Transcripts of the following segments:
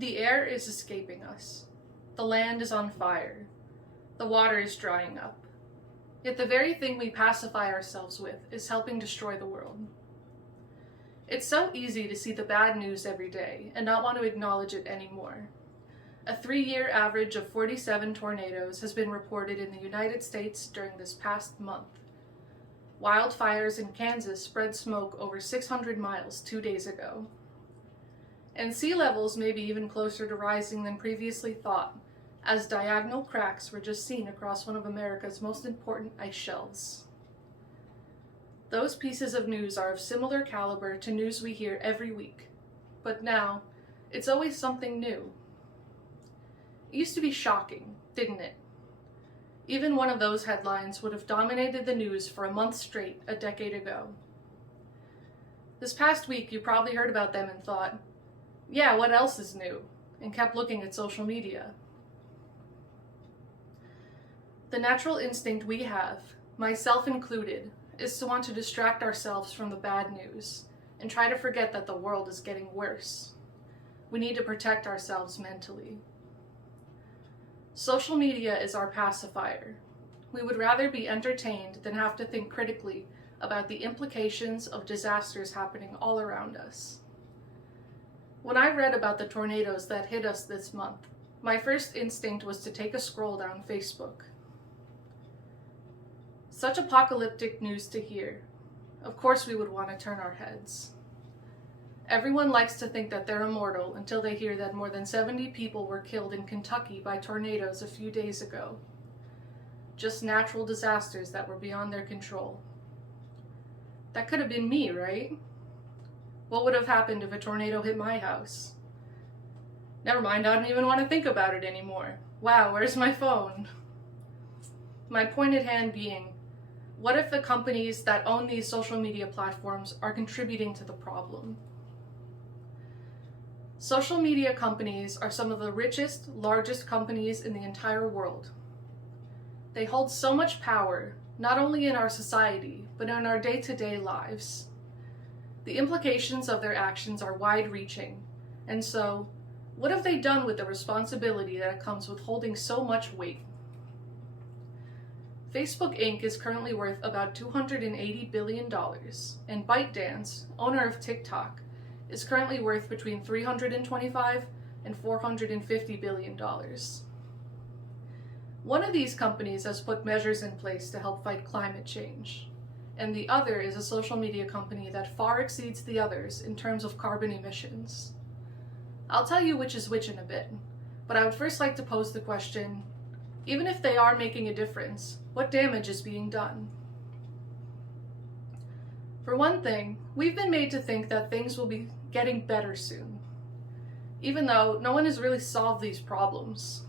The air is escaping us. The land is on fire. The water is drying up. Yet the very thing we pacify ourselves with is helping destroy the world. It's so easy to see the bad news every day and not want to acknowledge it anymore. A 3-year average of 47 tornadoes has been reported in the United States during this past month. Wildfires in Kansas spread smoke over 600 miles 2 days ago. And sea levels may be even closer to rising than previously thought, as diagonal cracks were just seen across one of America's most important ice shelves. Those pieces of news are of similar caliber to news we hear every week, but now, it's always something new. It used to be shocking, didn't it? Even one of those headlines would have dominated the news for a month straight a decade ago. This past week, you probably heard about them and thought, yeah, what else is new? And kept looking at social media. The natural instinct we have, myself included, is to want to distract ourselves from the bad news and try to forget that the world is getting worse. We need to protect ourselves mentally. Social media is our pacifier. We would rather be entertained than have to think critically about the implications of disasters happening all around us. When I read about the tornadoes that hit us this month, my first instinct was to take a scroll down Facebook. Such apocalyptic news to hear. Of course we would want to turn our heads. Everyone likes to think that they're immortal until they hear that more than 70 people were killed in Kentucky by tornadoes a few days ago. Just natural disasters that were beyond their control. That could have been me, right? What would have happened if a tornado hit my house? Never mind, I don't even want to think about it anymore. Wow, where's my phone? My point at hand being, what if the companies that own these social media platforms are contributing to the problem? Social media companies are some of the richest, largest companies in the entire world. They hold so much power, not only in our society, but in our day-to-day lives. The implications of their actions are wide-reaching, and so, what have they done with the responsibility that comes with holding so much weight? Facebook Inc. is currently worth about $280 billion, and ByteDance, owner of TikTok, is currently worth between $325 and $450 billion. One of these companies has put measures in place to help fight climate change, and the other is a social media company that far exceeds the others in terms of carbon emissions. I'll tell you which is which in a bit, but I would first like to pose the question, even if they are making a difference, what damage is being done? For one thing, we've been made to think that things will be getting better soon, even though no one has really solved these problems.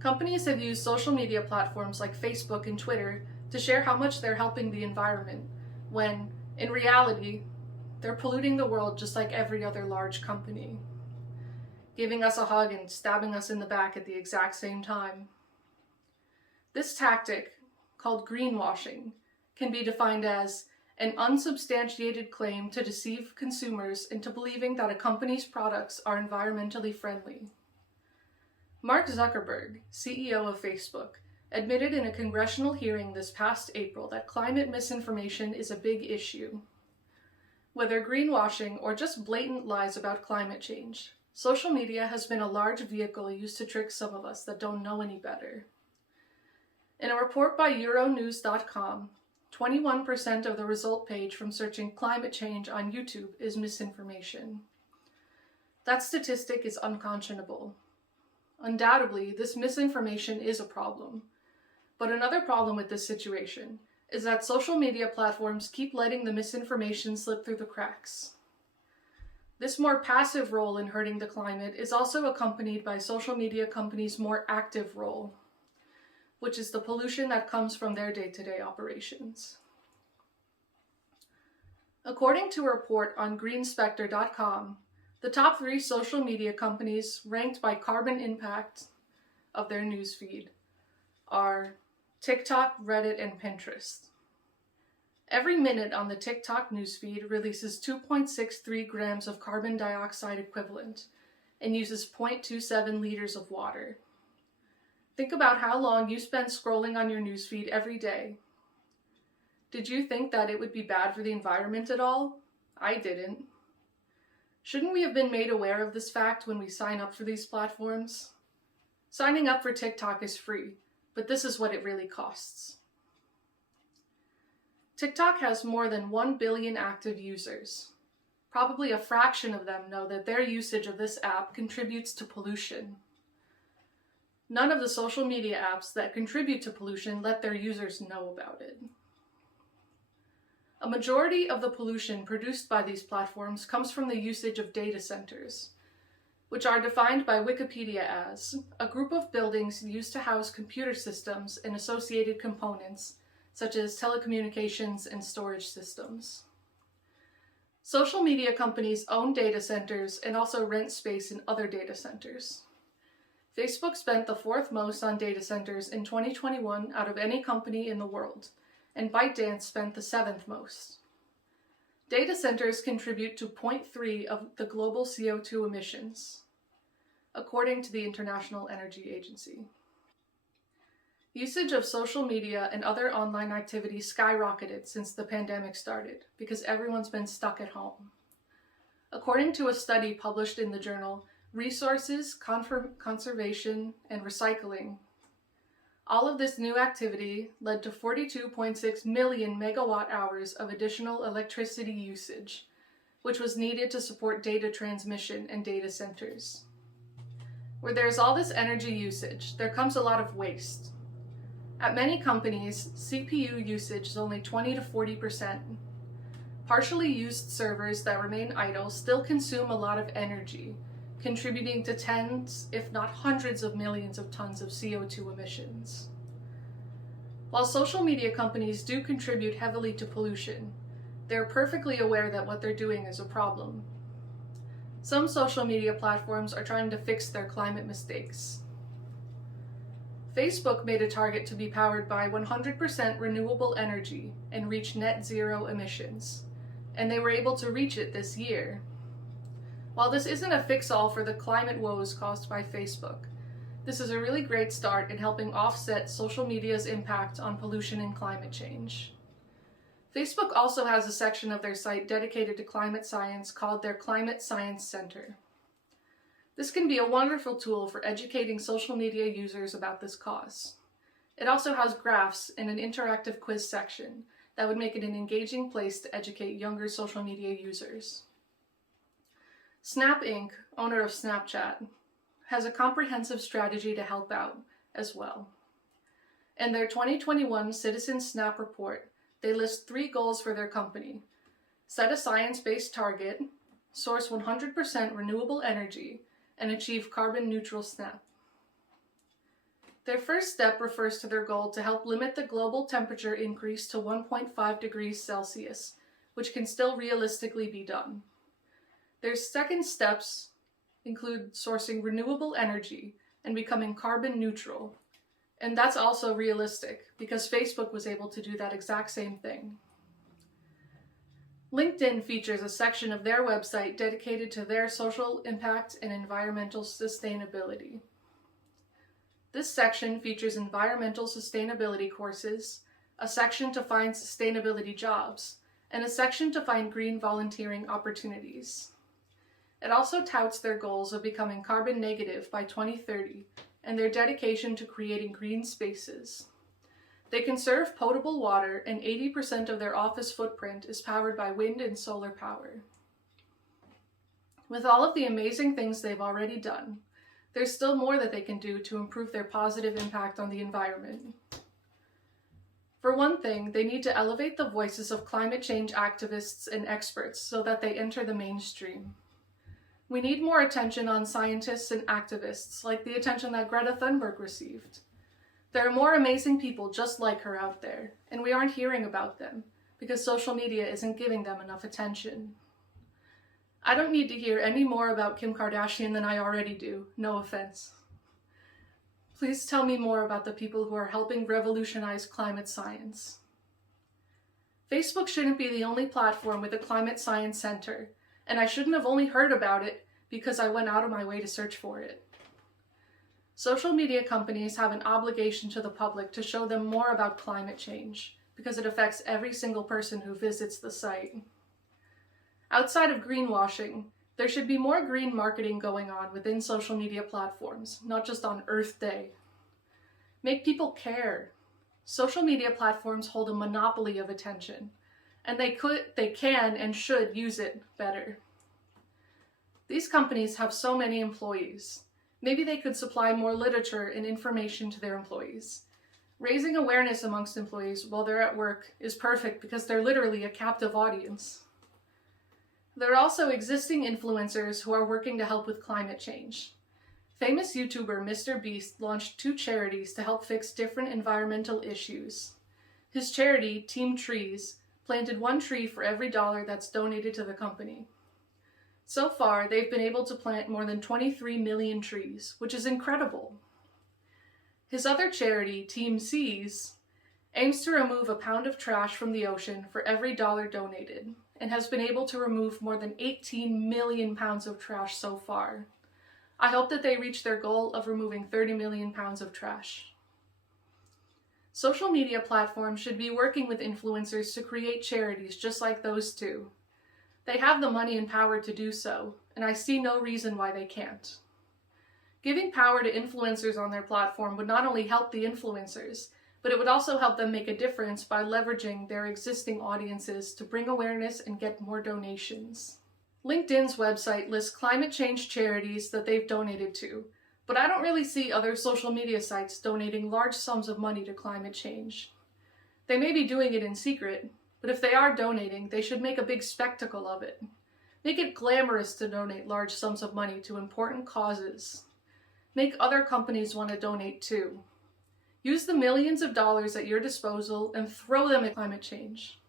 Companies have used social media platforms like Facebook and Twitter to share how much they're helping the environment, when, in reality, they're polluting the world just like every other large company, giving us a hug and stabbing us in the back at the exact same time. This tactic, called greenwashing, can be defined as an unsubstantiated claim to deceive consumers into believing that a company's products are environmentally friendly. Mark Zuckerberg, CEO of Facebook, admitted in a congressional hearing this past April that climate misinformation is a big issue. Whether greenwashing or just blatant lies about climate change, social media has been a large vehicle used to trick some of us that don't know any better. In a report by Euronews.com, 21% of the result page from searching climate change on YouTube is misinformation. That statistic is unconscionable. Undoubtedly, this misinformation is a problem. But another problem with this situation is that social media platforms keep letting the misinformation slip through the cracks. This more passive role in hurting the climate is also accompanied by social media companies' more active role, which is the pollution that comes from their day-to-day operations. According to a report on greenspector.com, the top 3 social media companies ranked by carbon impact of their newsfeed are TikTok, Reddit, and Pinterest. Every minute on the TikTok newsfeed releases 2.63 grams of carbon dioxide equivalent, and uses 0.27 liters of water. Think about how long you spend scrolling on your newsfeed every day. Did you think that it would be bad for the environment at all? I didn't. Shouldn't we have been made aware of this fact when we sign up for these platforms? Signing up for TikTok is free, but this is what it really costs. TikTok has more than 1 billion active users. Probably a fraction of them know that their usage of this app contributes to pollution. None of the social media apps that contribute to pollution let their users know about it. A majority of the pollution produced by these platforms comes from the usage of data centers, which are defined by Wikipedia as a group of buildings used to house computer systems and associated components, such as telecommunications and storage systems. Social media companies own data centers and also rent space in other data centers. Facebook spent the fourth most on data centers in 2021 out of any company in the world, and ByteDance spent the seventh most. Data centers contribute to 0.3 of the global CO2 emissions, according to the International Energy Agency. Usage of social media and other online activities skyrocketed since the pandemic started because everyone's been stuck at home. According to a study published in the journal Resources, Conservation, and Recycling, all of this new activity led to 42.6 million megawatt hours of additional electricity usage, which was needed to support data transmission and data centers. Where there's all this energy usage, there comes a lot of waste. At many companies, CPU usage is only 20 to 40%. Partially used servers that remain idle still consume a lot of energy, contributing to tens, if not hundreds of millions of tons of CO2 emissions. While social media companies do contribute heavily to pollution, they're perfectly aware that what they're doing is a problem. Some social media platforms are trying to fix their climate mistakes. Facebook made a target to be powered by 100% renewable energy and reach net zero emissions, and they were able to reach it this year. While this isn't a fix-all for the climate woes caused by Facebook, this is a really great start in helping offset social media's impact on pollution and climate change. Facebook also has a section of their site dedicated to climate science called their Climate Science Center. This can be a wonderful tool for educating social media users about this cause. It also has graphs and an interactive quiz section that would make it an engaging place to educate younger social media users. Snap Inc., owner of Snapchat, has a comprehensive strategy to help out as well. In their 2021 Citizen Snap report, they list 3 goals for their company: set a science-based target, source 100% renewable energy, and achieve carbon neutral Snap. Their first step refers to their goal to help limit the global temperature increase to 1.5 degrees Celsius, which can still realistically be done. Their second steps include sourcing renewable energy and becoming carbon neutral, and that's also realistic because Facebook was able to do that exact same thing. LinkedIn features a section of their website dedicated to their social impact and environmental sustainability. This section features environmental sustainability courses, a section to find sustainability jobs, and a section to find green volunteering opportunities. It also touts their goals of becoming carbon negative by 2030 and their dedication to creating green spaces. They conserve potable water, and 80% of their office footprint is powered by wind and solar power. With all of the amazing things they've already done, there's still more that they can do to improve their positive impact on the environment. For one thing, they need to elevate the voices of climate change activists and experts so that they enter the mainstream. We need more attention on scientists and activists, like the attention that Greta Thunberg received. There are more amazing people just like her out there, and we aren't hearing about them because social media isn't giving them enough attention. I don't need to hear any more about Kim Kardashian than I already do, no offense. Please tell me more about the people who are helping revolutionize climate science. Facebook shouldn't be the only platform with a climate science center, and I shouldn't have only heard about it because I went out of my way to search for it. Social media companies have an obligation to the public to show them more about climate change, because it affects every single person who visits the site. Outside of greenwashing, there should be more green marketing going on within social media platforms, not just on Earth Day. Make people care. Social media platforms hold a monopoly of attention, and they can and should use it better. These companies have so many employees. Maybe they could supply more literature and information to their employees. Raising awareness amongst employees while they're at work is perfect because they're literally a captive audience. There are also existing influencers who are working to help with climate change. Famous YouTuber Mr. Beast launched 2 charities to help fix different environmental issues. His charity, Team Trees, planted 1 tree for every $1 that's donated to the company. So far, they've been able to plant more than 23 million trees, which is incredible. His other charity, Team Seas, aims to remove a pound of trash from the ocean for every $1 donated, and has been able to remove more than 18 million pounds of trash so far. I hope that they reach their goal of removing 30 million pounds of trash. Social media platforms should be working with influencers to create charities just like those 2. They have the money and power to do so, and I see no reason why they can't. Giving power to influencers on their platform would not only help the influencers, but it would also help them make a difference by leveraging their existing audiences to bring awareness and get more donations. LinkedIn's website lists climate change charities that they've donated to, but I don't really see other social media sites donating large sums of money to climate change. They may be doing it in secret, but if they are donating, they should make a big spectacle of it. Make it glamorous to donate large sums of money to important causes. Make other companies want to donate too. Use the millions of dollars at your disposal and throw them at climate change.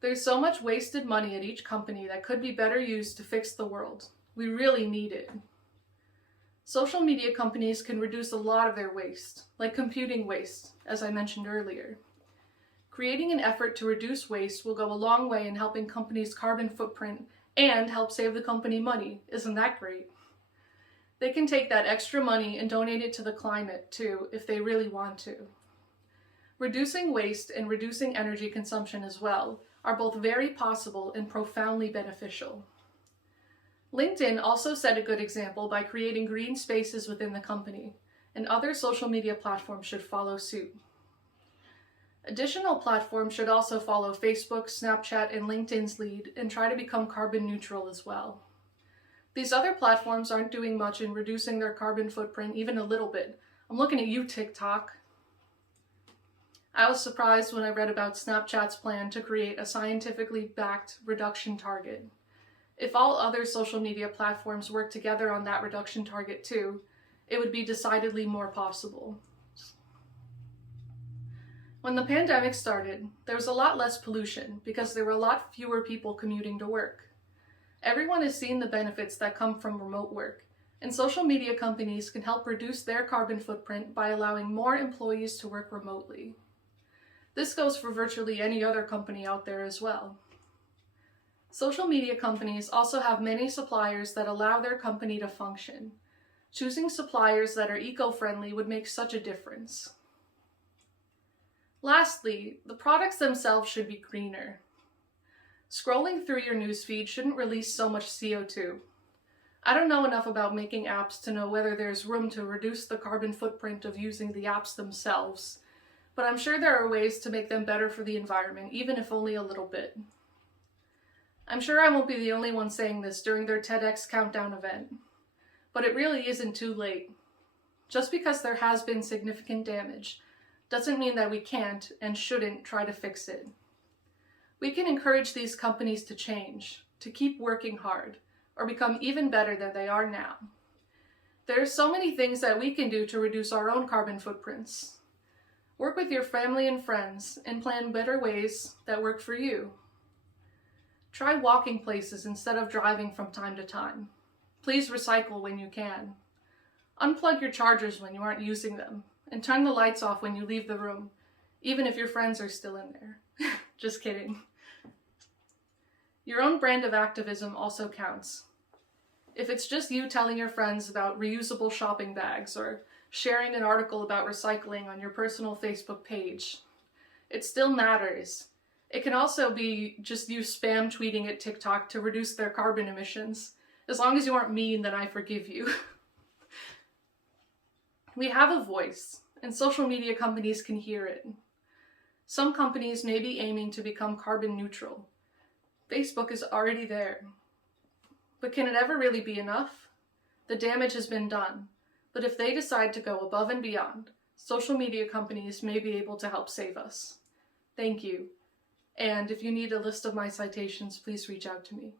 There's so much wasted money at each company that could be better used to fix the world. We really need it. Social media companies can reduce a lot of their waste, like computing waste, as I mentioned earlier. Creating an effort to reduce waste will go a long way in helping companies' carbon footprint and help save the company money. Isn't that great? They can take that extra money and donate it to the climate too, if they really want to. Reducing waste and reducing energy consumption as well are both very possible and profoundly beneficial. LinkedIn also set a good example by creating green spaces within the company, and other social media platforms should follow suit. Additional platforms should also follow Facebook, Snapchat, and LinkedIn's lead and try to become carbon neutral as well. These other platforms aren't doing much in reducing their carbon footprint even a little bit. I'm looking at you, TikTok. I was surprised when I read about Snapchat's plan to create a scientifically backed reduction target. If all other social media platforms work together on that reduction target too, it would be decidedly more possible. When the pandemic started, there was a lot less pollution because there were a lot fewer people commuting to work. Everyone has seen the benefits that come from remote work, and social media companies can help reduce their carbon footprint by allowing more employees to work remotely. This goes for virtually any other company out there as well. Social media companies also have many suppliers that allow their company to function. Choosing suppliers that are eco-friendly would make such a difference. Lastly, the products themselves should be greener. Scrolling through your newsfeed shouldn't release so much CO2. I don't know enough about making apps to know whether there's room to reduce the carbon footprint of using the apps themselves, but I'm sure there are ways to make them better for the environment, even if only a little bit. I'm sure I won't be the only one saying this during their TEDx Countdown event, but it really isn't too late. Just because there has been significant damage doesn't mean that we can't and shouldn't try to fix it. We can encourage these companies to change, to keep working hard, or become even better than they are now. There are so many things that we can do to reduce our own carbon footprints. Work with your family and friends and plan better ways that work for you. Try walking places instead of driving from time to time. Please recycle when you can. Unplug your chargers when you aren't using them, and turn the lights off when you leave the room, even if your friends are still in there. Just kidding. Your own brand of activism also counts. If it's just you telling your friends about reusable shopping bags or sharing an article about recycling on your personal Facebook page, it still matters. It can also be just you spam tweeting at TikTok to reduce their carbon emissions. As long as you aren't mean, then I forgive you. We have a voice, and social media companies can hear it. Some companies may be aiming to become carbon neutral. Facebook is already there. But can it ever really be enough? The damage has been done, but if they decide to go above and beyond, social media companies may be able to help save us. Thank you. And if you need a list of my citations, please reach out to me.